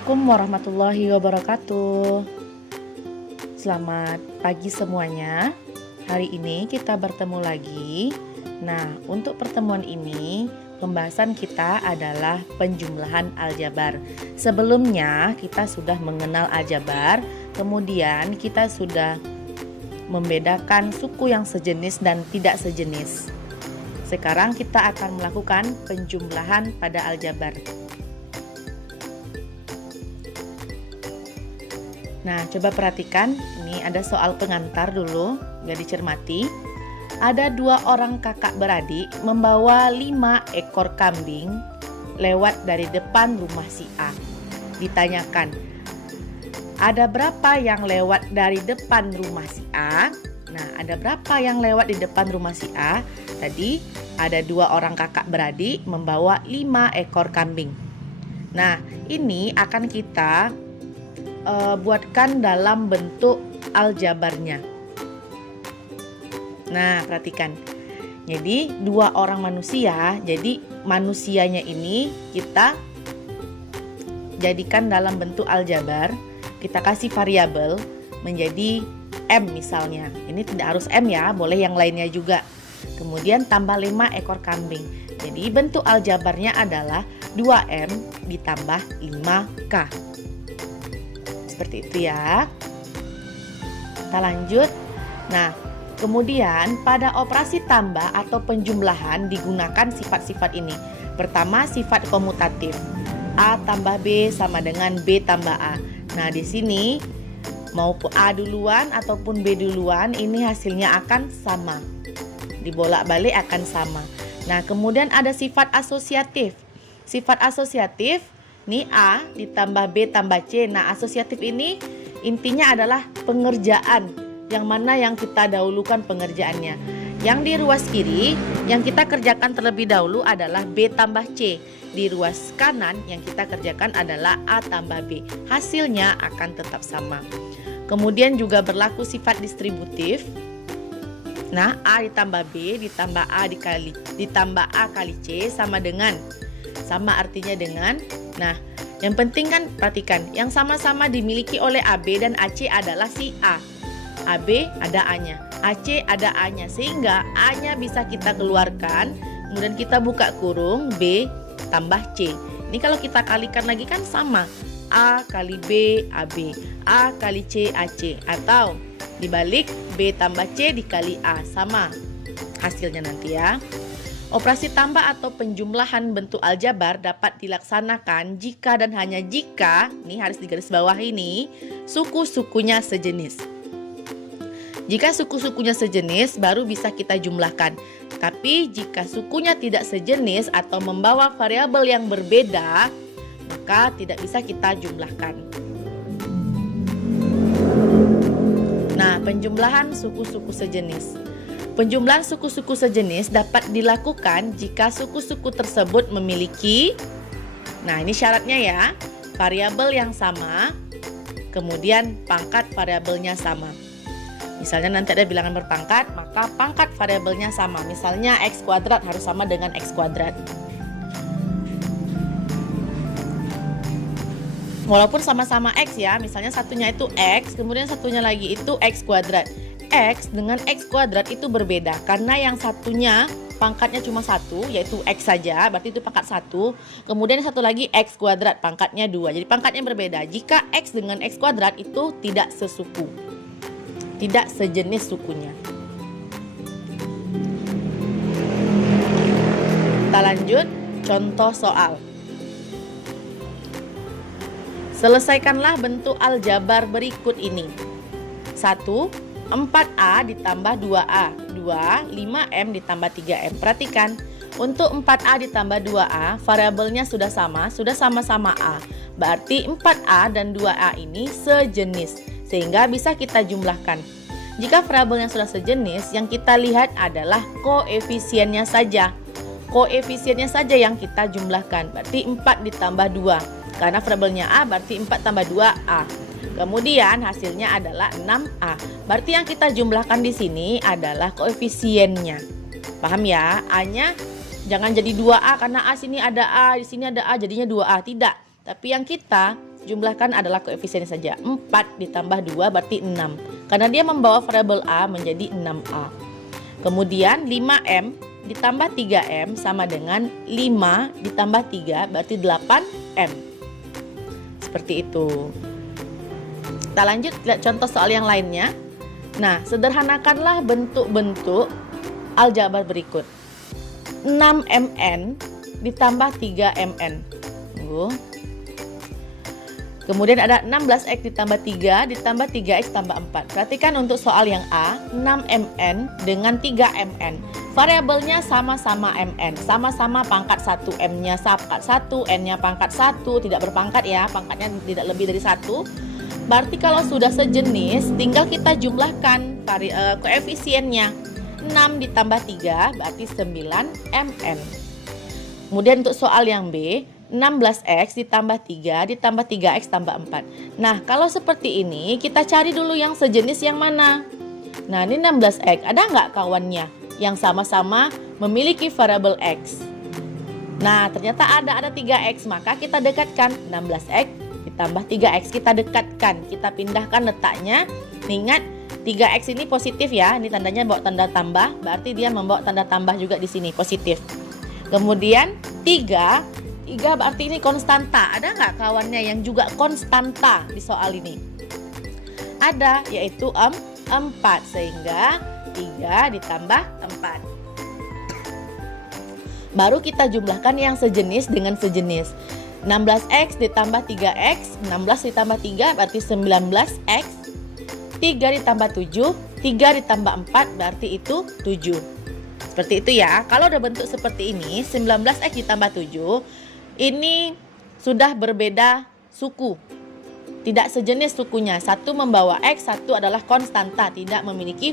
Assalamualaikum warahmatullahi wabarakatuh. Selamat pagi semuanya. Hari ini kita bertemu lagi. Nah, untuk pertemuan ini pembahasan kita adalah penjumlahan aljabar. Sebelumnya kita sudah mengenal aljabar, kemudian kita sudah membedakan suku yang sejenis dan tidak sejenis. Sekarang kita akan melakukan penjumlahan pada aljabar. Nah, coba perhatikan, ini ada soal pengantar dulu, biar dicermati. Ada 2 orang kakak beradik membawa 5 ekor kambing lewat dari depan rumah si A. Ditanyakan, ada berapa yang lewat dari depan rumah si A? Nah, ada berapa yang lewat di depan rumah si A? Tadi ada 2 orang kakak beradik membawa 5 ekor kambing. Nah, ini akan kita buatkan dalam bentuk aljabarnya. Nah, perhatikan. Jadi 2 orang manusia, jadi manusianya ini kita jadikan dalam bentuk aljabar. Kita kasih variabel menjadi M misalnya. Ini tidak harus M ya, boleh yang lainnya juga. Kemudian tambah 5 ekor kambing. Jadi bentuk aljabarnya adalah 2M ditambah 5K. Seperti itu ya. Kita lanjut. Nah, kemudian pada operasi tambah atau penjumlahan digunakan sifat-sifat ini. Pertama, sifat komutatif. A tambah B sama dengan B tambah A. Nah, di sini mau A duluan ataupun B duluan, ini hasilnya akan sama. Dibolak-balik akan sama. Nah, kemudian ada sifat asosiatif. Sifat asosiatif, ini A ditambah B tambah C. Nah, asosiatif ini intinya adalah pengerjaan. Yang mana yang kita dahulukan pengerjaannya. Yang di ruas kiri, yang kita kerjakan terlebih dahulu adalah B tambah C. Di ruas kanan, yang kita kerjakan adalah A tambah B. Hasilnya akan tetap sama. Kemudian juga berlaku sifat distributif. Nah, A ditambah B ditambah A kali C sama dengan. Sama artinya dengan. Nah, yang penting kan perhatikan, yang sama-sama dimiliki oleh AB dan AC adalah si A. AB ada A-nya, AC ada A-nya, sehingga A-nya bisa kita keluarkan, kemudian kita buka kurung B tambah C. Ini kalau kita kalikan lagi kan sama, A kali B AB, A kali C AC, atau dibalik B tambah C dikali A, sama hasilnya nanti ya. Operasi tambah atau penjumlahan bentuk aljabar dapat dilaksanakan jika dan hanya jika, ini harus digarisbawahi ini, suku-sukunya sejenis. Jika suku-sukunya sejenis baru bisa kita jumlahkan. Tapi jika sukunya tidak sejenis atau membawa variabel yang berbeda, maka tidak bisa kita jumlahkan. Nah, penjumlahan suku-suku sejenis. Penjumlahan suku-suku sejenis dapat dilakukan jika suku-suku tersebut memiliki, nah ini syaratnya ya, variabel yang sama, kemudian pangkat variabelnya sama. Misalnya nanti ada bilangan berpangkat, maka pangkat variabelnya sama. Misalnya X kuadrat harus sama dengan X kuadrat. Walaupun sama-sama X ya, misalnya satunya itu X, kemudian satunya lagi itu X kuadrat. X dengan X kuadrat itu berbeda karena yang satunya pangkatnya cuma 1 yaitu X saja, berarti itu pangkat 1. Kemudian satu lagi X kuadrat pangkatnya 2, jadi pangkatnya berbeda. Jika X dengan X kuadrat itu tidak sesuku, tidak sejenis sukunya. Kita lanjut contoh soal. Selesaikanlah bentuk aljabar berikut ini. 1. 4A ditambah 2A 2, 5M ditambah 3M. Perhatikan, untuk 4A ditambah 2A variabelnya sudah sama-sama A. Berarti 4A dan 2A ini sejenis, sehingga bisa kita jumlahkan. Jika variabelnya sudah sejenis, yang kita lihat adalah koefisiennya saja. Koefisiennya saja yang kita jumlahkan, berarti 4 ditambah 2. Karena variabelnya A, berarti 4 tambah 2A. Kemudian hasilnya adalah 6A. Berarti yang kita jumlahkan di sini adalah koefisiennya. Paham ya? A-nya jangan jadi 2A karena A sini ada A, di sini ada A jadinya 2A. Tidak. Tapi yang kita jumlahkan adalah koefisien saja. 4 ditambah 2 berarti 6. Karena dia membawa variabel A menjadi 6A. Kemudian 5M ditambah 3M sama dengan 5 ditambah 3 berarti 8M. Seperti itu. Kita lanjut lihat contoh soal yang lainnya. Nah, sederhanakanlah bentuk-bentuk aljabar berikut. 6MN ditambah 3MN. Tunggu. Kemudian ada 16X ditambah 3 ditambah 3X tambah 4. Perhatikan untuk soal yang A, 6MN dengan 3MN. Variabelnya sama-sama MN, sama-sama pangkat 1, M-nya pangkat 1, N-nya pangkat 1, tidak berpangkat ya, pangkatnya tidak lebih dari 1. Berarti kalau sudah sejenis, tinggal kita jumlahkan koefisiennya. 6 ditambah 3 berarti 9MN. Kemudian untuk soal yang B, 16X ditambah 3 ditambah 3X tambah 4. Nah, kalau seperti ini, kita cari dulu yang sejenis yang mana. Nah, ini 16X, ada nggak kawannya yang sama-sama memiliki variabel X? Nah, ternyata ada 3X, maka kita dekatkan 16X ditambah 3X, kita dekatkan, kita pindahkan letaknya. Ingat, 3X ini positif ya, ini tandanya bawa tanda tambah, berarti dia membawa tanda tambah juga di sini, positif. Kemudian 3 berarti ini konstanta. Ada nggak kawannya yang juga konstanta di soal ini? Ada, yaitu 4, sehingga 3 ditambah 4. Baru kita jumlahkan yang sejenis dengan sejenis. 16X ditambah 3X, 16 ditambah 3 berarti 19X. 3 ditambah 7, 3 ditambah 4 berarti itu 7. Seperti itu ya. Kalau udah bentuk seperti ini, 19X ditambah 7, ini sudah berbeda suku. Tidak sejenis sukunya. Satu membawa X, satu adalah konstanta, tidak memiliki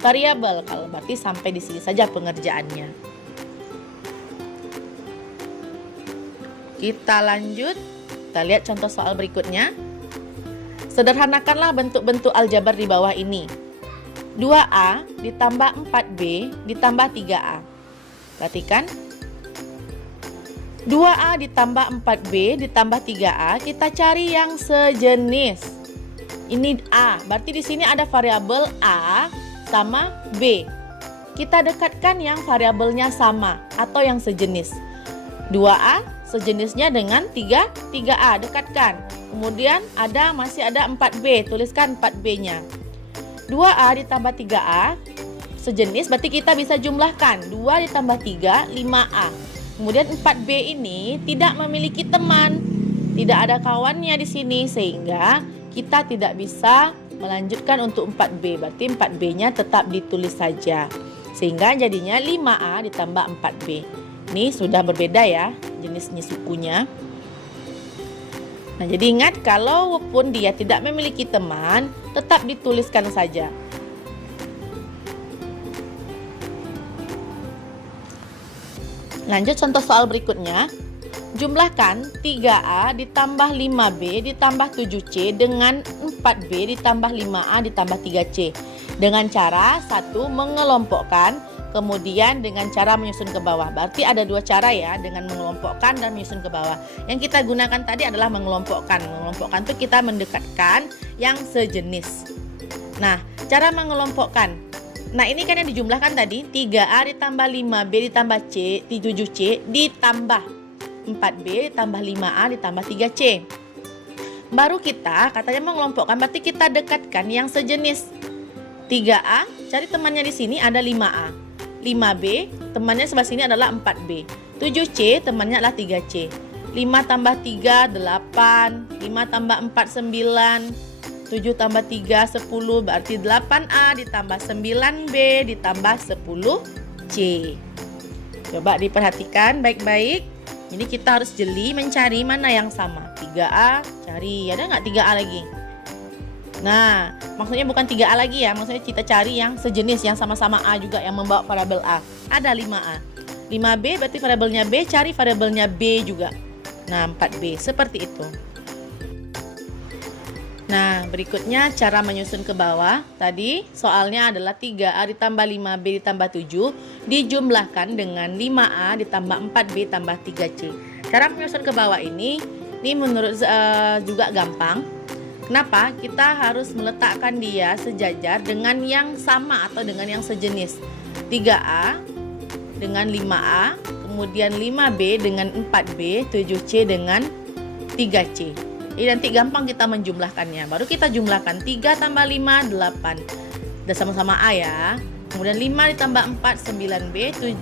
variabel. Kalau berarti sampai di sini saja pengerjaannya. Kita lanjut. Kita lihat contoh soal berikutnya. Sederhanakanlah bentuk-bentuk aljabar di bawah ini. 2A ditambah 4B ditambah 3A. Perhatikan. 2A ditambah 4B ditambah 3A, kita cari yang sejenis. Ini A, berarti di sini ada variabel A sama B. Kita dekatkan yang variabelnya sama atau yang sejenis. 2A sejenisnya dengan 3A, dekatkan. Kemudian masih ada 4B, tuliskan 4B-nya. 2A ditambah 3A sejenis, berarti kita bisa jumlahkan 2 ditambah 3, 5A. Kemudian 4B ini tidak memiliki teman, tidak ada kawannya di sini, sehingga kita tidak bisa melanjutkan untuk 4B. Berarti 4B-nya tetap ditulis saja, sehingga jadinya 5A ditambah 4B. Ini sudah berbeda ya jenisnya, sukunya. Nah, jadi ingat, kalaupun dia tidak memiliki teman, tetap dituliskan saja. Lanjut contoh soal berikutnya. Jumlahkan 3A ditambah 5B ditambah 7C dengan 4B ditambah 5A ditambah 3C. Dengan cara 1 mengelompokkan, kemudian dengan cara menyusun ke bawah. Berarti ada dua cara ya, dengan mengelompokkan dan menyusun ke bawah. Yang kita gunakan tadi adalah mengelompokkan. Mengelompokkan itu kita mendekatkan yang sejenis. Nah, cara mengelompokkan. Nah, ini kan yang dijumlahkan tadi, 3A ditambah 5B ditambah 7C ditambah 4B ditambah 5A ditambah 3C. Baru kita katanya mengelompokkan, berarti kita dekatkan yang sejenis. 3A, cari temannya di sini ada 5A. 5B, temannya sebelah sini adalah 4B. 7C, temannya adalah 3C. 5 tambah 3, 8. 5 tambah 4, 9. 7 tambah 3, 10, berarti 8A ditambah 9B ditambah 10C. Coba diperhatikan baik-baik. Jadi kita harus jeli mencari mana yang sama. 3A, cari. Ada nggak 3A lagi? Nah, maksudnya bukan 3A lagi ya. Maksudnya kita cari yang sejenis, yang sama-sama A juga, yang membawa variabel A. Ada 5A. 5B berarti variabelnya B, cari variabelnya B juga. Nah, 4B. Seperti itu. Nah, berikutnya cara menyusun ke bawah. Tadi soalnya adalah 3A ditambah 5B ditambah 7 dijumlahkan dengan 5A ditambah 4B tambah 3C. Cara menyusun ke bawah ini, Ini menurut juga gampang. Kenapa? Kita harus meletakkan dia sejajar dengan yang sama atau dengan yang sejenis. 3A dengan 5A, kemudian 5B dengan 4B, 7C dengan 3C. Ini nanti gampang kita menjumlahkannya. Baru kita jumlahkan 3 tambah 5, 8. Udah sama-sama A ya. Kemudian 5 ditambah 4, 9B,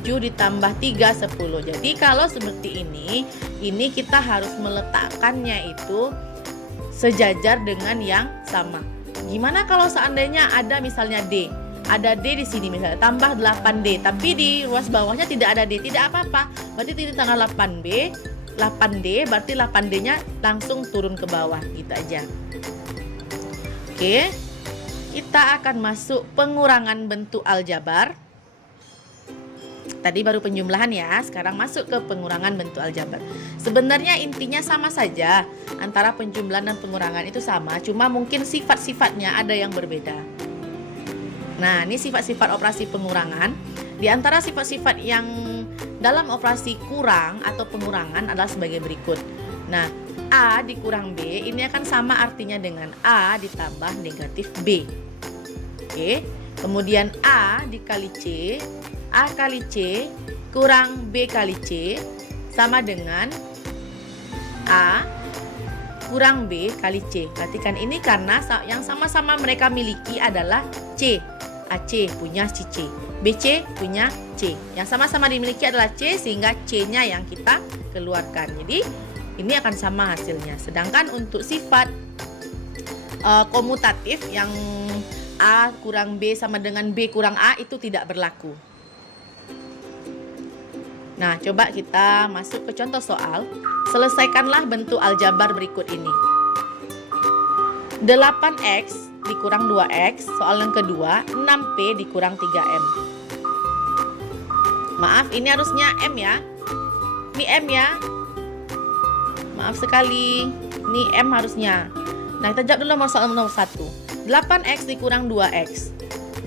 7 ditambah 3, 10. Jadi kalau seperti ini kita harus meletakkannya itu sejajar dengan yang sama. Gimana kalau seandainya ada misalnya D? Ada D di sini misalnya, tambah 8D, tapi di ruas bawahnya tidak ada D, tidak apa-apa. Berarti ini tanggal 8D, berarti 8D-nya langsung turun ke bawah, gitu aja. Oke, kita akan masuk pengurangan bentuk aljabar. Tadi baru penjumlahan ya, sekarang masuk ke pengurangan bentuk aljabar. Sebenarnya intinya sama saja, antara penjumlahan dan pengurangan itu sama, cuma mungkin sifat-sifatnya ada yang berbeda. Nah, ini sifat-sifat operasi pengurangan. Di antara sifat-sifat yang dalam operasi kurang atau pengurangan adalah sebagai berikut. Nah, A dikurang B ini akan sama artinya dengan A ditambah negatif B. Oke, kemudian A dikali C, A kali C kurang B kali C sama dengan A kurang B kali C. Perhatikan ini karena yang sama-sama mereka miliki adalah C. AC punya si C, BC punya C. Yang sama-sama dimiliki adalah C, sehingga C-nya yang kita keluarkan. Jadi ini akan sama hasilnya. Sedangkan untuk sifat komutatif yang A kurang B sama dengan B kurang A itu tidak berlaku. Nah, coba kita masuk ke contoh soal. Selesaikanlah bentuk aljabar berikut ini. 8X dikurang 2X, soal yang kedua, 6P dikurang 3M. Maaf, ini harusnya M ya. Ini M ya. Maaf sekali, ini M harusnya. Nah, kita jawab dulu soal nomor 1. 8X dikurang 2X.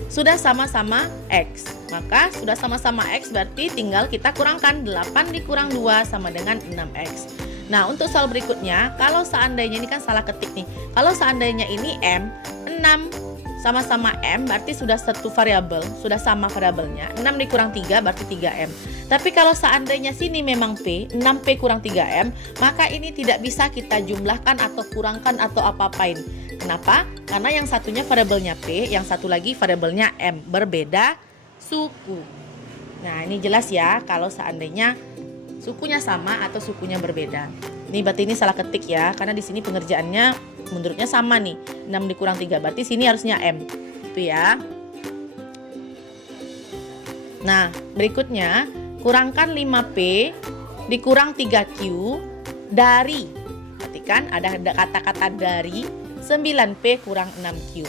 Sudah sama-sama X. Maka sudah sama-sama X berarti tinggal kita kurangkan. 8 dikurang 2 sama dengan 6X. Nah, untuk soal berikutnya, kalau seandainya ini kan salah ketik nih. Kalau seandainya ini M, 6 sama-sama M berarti sudah satu variabel, sudah sama variabelnya. 6 dikurang 3 berarti 3M. Tapi kalau seandainya sini memang P, 6P kurang 3M, maka ini tidak bisa kita jumlahkan atau kurangkan atau apa-apain. Kenapa? Karena yang satunya variabelnya P, yang satu lagi variabelnya M, berbeda suku. Nah, ini jelas ya kalau seandainya sukunya sama atau sukunya berbeda. Ini berarti ini salah ketik ya, karena di sini pengerjaannya menurutnya sama nih. 6 dikurang 3 berarti sini harusnya M. Itu ya. Nah, berikutnya kurangkan 5P dikurang 3Q dari, perhatikan ada kata-kata dari 9P kurang 6Q.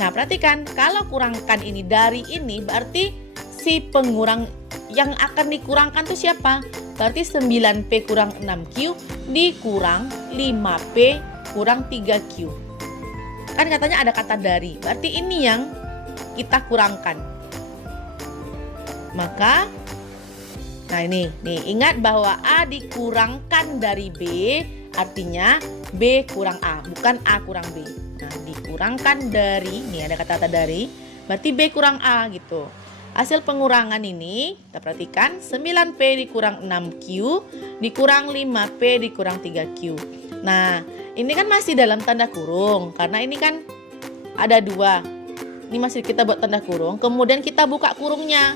Nah, perhatikan kalau kurangkan ini dari ini berarti si pengurang yang akan dikurangkan itu siapa? Berarti 9P kurang 6Q dikurang 5P kurang 3Q. Kan katanya ada kata dari, berarti ini yang kita kurangkan. Maka, nah ini, nih ingat bahwa A dikurangkan dari B, artinya B kurang A, bukan A kurang B. Nah, dikurangkan dari, nih ada kata-kata dari, berarti B kurang A gitu. Hasil pengurangan ini, kita perhatikan 9P dikurang 6Q dikurang 5P dikurang 3Q. Nah, ini kan masih dalam tanda kurung, karena ini kan ada 2. Ini masih kita buat tanda kurung, kemudian kita buka kurungnya.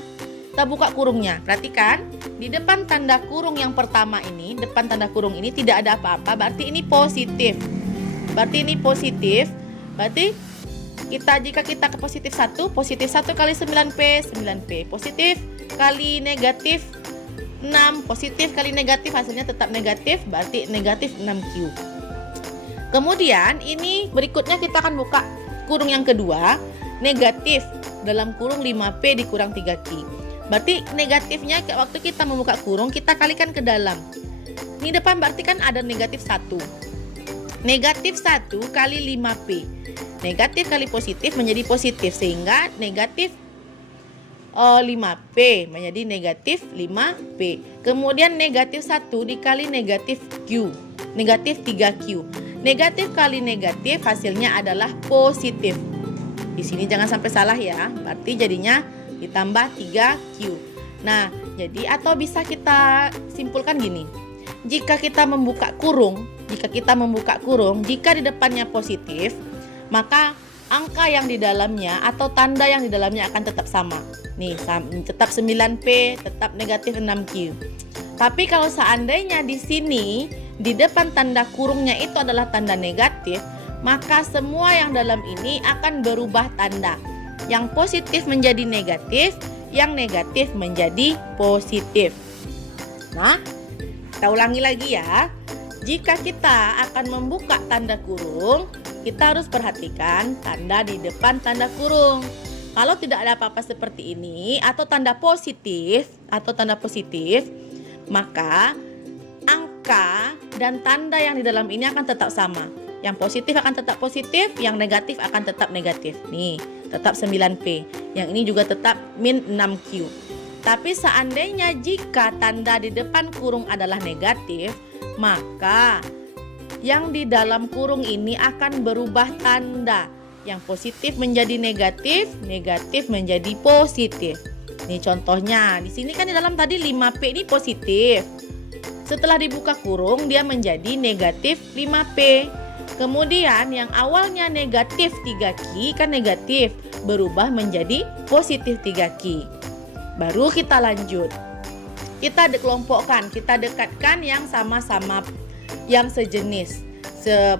Kita buka kurungnya, perhatikan di depan tanda kurung yang pertama ini, depan tanda kurung ini tidak ada apa-apa, berarti ini positif. Berarti ini positif, berarti jika kita ke positif 1, positif 1 kali 9P, 9P. Positif kali negatif 6, positif kali negatif hasilnya tetap negatif, berarti negatif 6Q. Kemudian ini berikutnya kita akan buka kurung yang kedua, negatif dalam kurung 5P dikurang 3Q. Berarti negatifnya waktu kita membuka kurung kita kalikan ke dalam. Ini depan berarti kan ada negatif 1. Negatif 1 kali 5P. Negatif kali positif menjadi positif, sehingga negatif 5P menjadi negatif 5P. Kemudian negatif 1 dikali negatif Q. negatif 3Q. Negatif kali negatif hasilnya adalah positif. Di sini jangan sampai salah ya. Berarti jadinya ditambah 3Q. Nah, jadi atau bisa kita simpulkan gini. Jika kita membuka kurung, jika di depannya positif, maka angka yang di dalamnya atau tanda yang di dalamnya akan tetap sama. Nih, tetap 9P, tetap negatif 6Q. Tapi kalau seandainya di sini di depan tanda kurungnya itu adalah tanda negatif, maka semua yang dalam ini akan berubah tanda. Yang positif menjadi negatif, yang negatif menjadi positif. Nah, kita ulangi lagi ya. Jika kita akan membuka tanda kurung, kita harus perhatikan tanda di depan tanda kurung. Kalau tidak ada apa-apa seperti ini atau tanda positif, maka angka dan tanda yang di dalam ini akan tetap sama. Yang positif akan tetap positif, yang negatif akan tetap negatif. Nih, tetap 9P. Yang ini juga tetap min 6Q. Tapi seandainya jika tanda di depan kurung adalah negatif, maka yang di dalam kurung ini akan berubah tanda. Yang positif menjadi negatif, negatif menjadi positif. Nih contohnya, di sini kan di dalam tadi 5P ini positif. Setelah dibuka kurung, dia menjadi negatif 5P. Kemudian yang awalnya negatif 3Q kan negatif, berubah menjadi positif 3Q. Baru kita lanjut. Kita kelompokkan, kita dekatkan yang sama-sama, yang sejenis.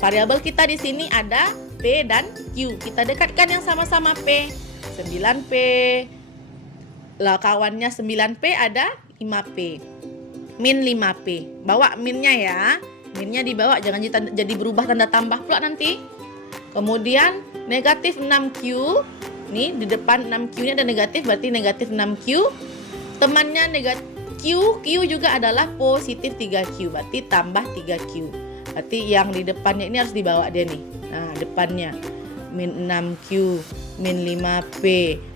Variabel kita di sini ada P dan Q. Kita dekatkan yang sama-sama P. 9P. Lah kawannya 9P ada 5P. Min 5P. Bawa minnya ya. Minnya dibawa, jangan jadi berubah tanda tambah pula nanti. Kemudian negatif 6Q. Nih di depan 6Q ini ada negatif, berarti negatif 6Q. Temannya negatif Q juga adalah positif 3Q, berarti tambah 3Q. Berarti yang di depannya ini harus dibawa dia nih. Nah, depannya min 6Q, min 5P,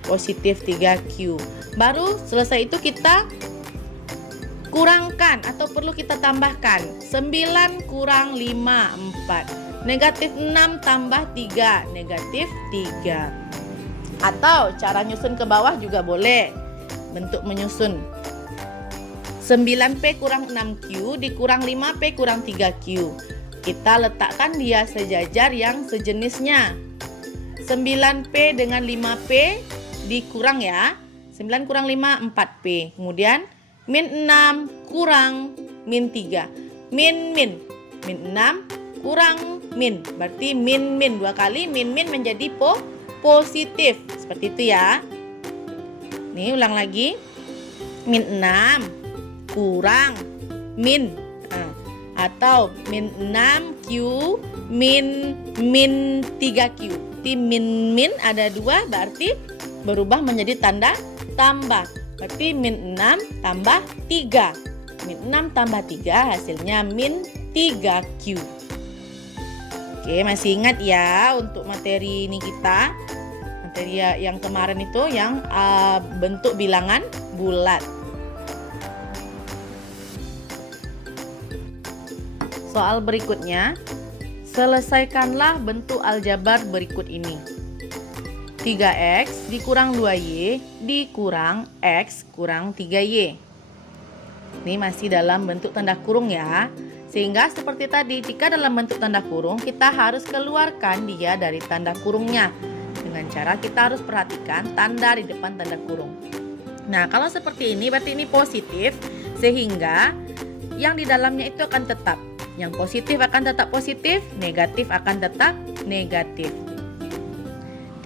positif 3Q. Baru selesai itu kita kurangkan atau perlu kita tambahkan. 9 kurang 5, 4. Negatif 6 tambah 3, negatif 3. Atau cara nyusun ke bawah juga boleh. Bentuk menyusun. 9P kurang 6Q dikurang 5P kurang 3Q. Kita letakkan dia sejajar yang sejenisnya. 9P dengan 5P dikurang ya. 9 kurang 5, 4P. Kemudian min 6 kurang min 3. Min 6 kurang min. Berarti min 2 kali. Min menjadi positif. Seperti itu ya. Nih ulang lagi. Min 6 kurang min. Atau min 6Q min 3Q. Berarti min ada 2, berarti berubah menjadi tanda tambah. Berarti min 6 tambah 3. Min 6 tambah 3 hasilnya min 3Q. Oke, masih ingat ya untuk materi ini kita. Materi yang kemarin itu yang bentuk bilangan bulat. Soal berikutnya, selesaikanlah bentuk aljabar berikut ini. 3X dikurang 2Y dikurang X kurang 3Y. Ini masih dalam bentuk tanda kurung ya. Sehingga seperti tadi, jika dalam bentuk tanda kurung, kita harus keluarkan dia dari tanda kurungnya. Dengan cara kita harus perhatikan tanda di depan tanda kurung. Nah, kalau seperti ini berarti ini positif, sehingga yang di dalamnya itu akan tetap. Yang positif akan tetap positif, negatif akan tetap negatif.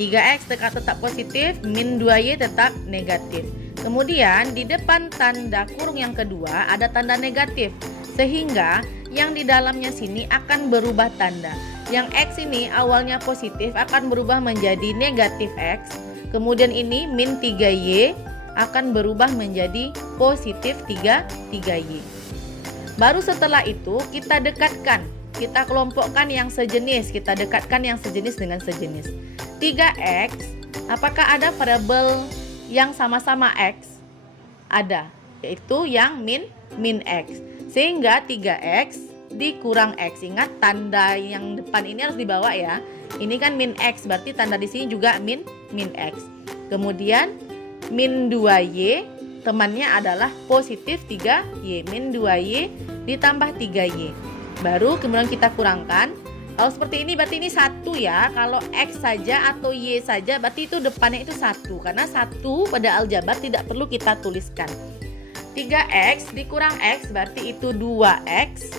3X tetap positif, min 2Y tetap negatif. Kemudian di depan tanda kurung yang kedua ada tanda negatif. Sehingga yang di dalamnya sini akan berubah tanda. Yang X ini awalnya positif akan berubah menjadi negatif X. Kemudian ini min 3Y akan berubah menjadi positif 3Y. Baru setelah itu kita dekatkan. Kita kelompokkan yang sejenis. Kita dekatkan yang sejenis dengan sejenis. 3X, apakah ada variabel yang sama-sama X? Ada, yaitu yang min X. Sehingga 3X dikurang X. Ingat tanda yang depan ini harus dibawa ya. Ini kan min X, berarti tanda di sini juga min X. Kemudian min 2Y, temannya adalah positif 3Y. Min 2Y ditambah 3Y. Baru kemudian kita kurangkan. Kalau seperti ini berarti ini 1 ya. Kalau X saja atau Y saja berarti itu depannya itu 1. Karena 1 pada aljabar tidak perlu kita tuliskan. 3X dikurang X berarti itu 2X.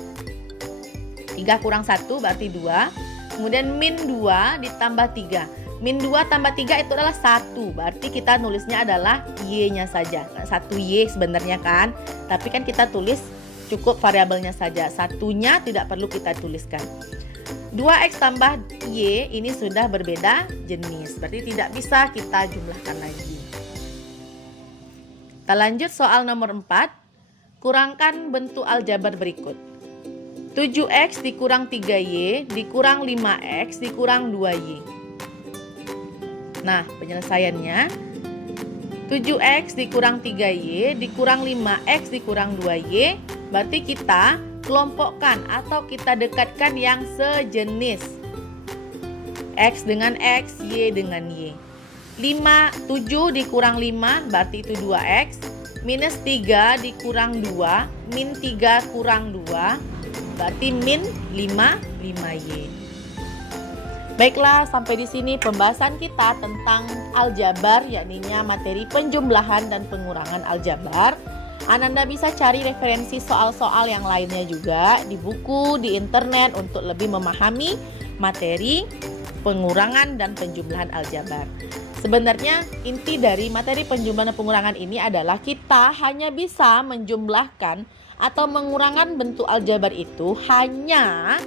3 kurang 1 berarti 2. Kemudian min 2 ditambah 3. Min 2 tambah 3 itu adalah 1. Berarti kita nulisnya adalah Y-nya saja. 1Y sebenarnya kan. Tapi kan kita tulis cukup variabelnya saja. Satunya tidak perlu kita tuliskan. 2X tambah Y ini sudah berbeda jenis. Berarti tidak bisa kita jumlahkan lagi. Kita lanjut soal nomor 4. Kurangkan bentuk aljabar berikut. 7X dikurang 3Y dikurang 5X dikurang 2Y. Nah, penyelesaiannya 7X dikurang 3Y dikurang 5X dikurang 2Y. Berarti kita kelompokkan atau kita dekatkan yang sejenis. X dengan X, Y dengan Y. 7 dikurang 5 berarti itu 2X. Minus 3 dikurang 2, min 3 kurang 2 berarti min 5Y. Baiklah, sampai di sini pembahasan kita tentang aljabar, yakninya materi penjumlahan dan pengurangan aljabar. Ananda bisa cari referensi soal-soal yang lainnya juga di buku, di internet untuk lebih memahami materi pengurangan dan penjumlahan aljabar. Sebenarnya inti dari materi penjumlahan dan pengurangan ini adalah kita hanya bisa menjumlahkan atau mengurangkan bentuk aljabar itu hanya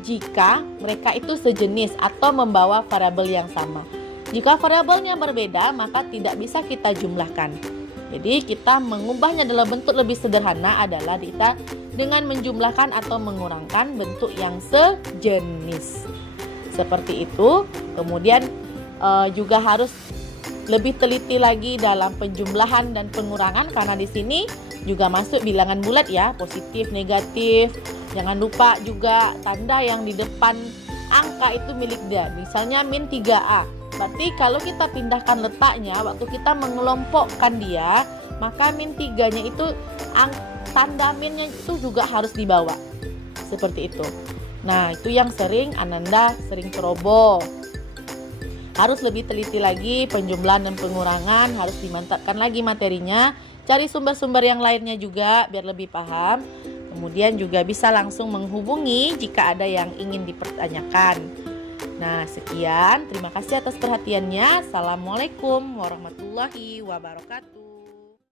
jika mereka itu sejenis atau membawa variabel yang sama. Jika variabelnya berbeda, maka tidak bisa kita jumlahkan. Jadi kita mengubahnya dalam bentuk lebih sederhana adalah kita dengan menjumlahkan atau mengurangkan bentuk yang sejenis. Seperti itu. Kemudian juga harus lebih teliti lagi dalam penjumlahan dan pengurangan karena di sini juga masuk bilangan bulat ya, positif, negatif. Jangan lupa juga tanda yang di depan angka itu milik dia. Misalnya min 3A. Berarti kalau kita pindahkan letaknya, waktu kita mengelompokkan dia, maka min 3-nya itu tanda minnya itu juga harus dibawa. Seperti itu. Nah, itu yang Ananda sering ceroboh. Harus lebih teliti lagi penjumlahan dan pengurangan, harus dimantapkan lagi materinya, cari sumber-sumber yang lainnya juga biar lebih paham. Kemudian juga bisa langsung menghubungi jika ada yang ingin dipertanyakan. Nah, sekian. Terima kasih atas perhatiannya. Assalamualaikum warahmatullahi wabarakatuh.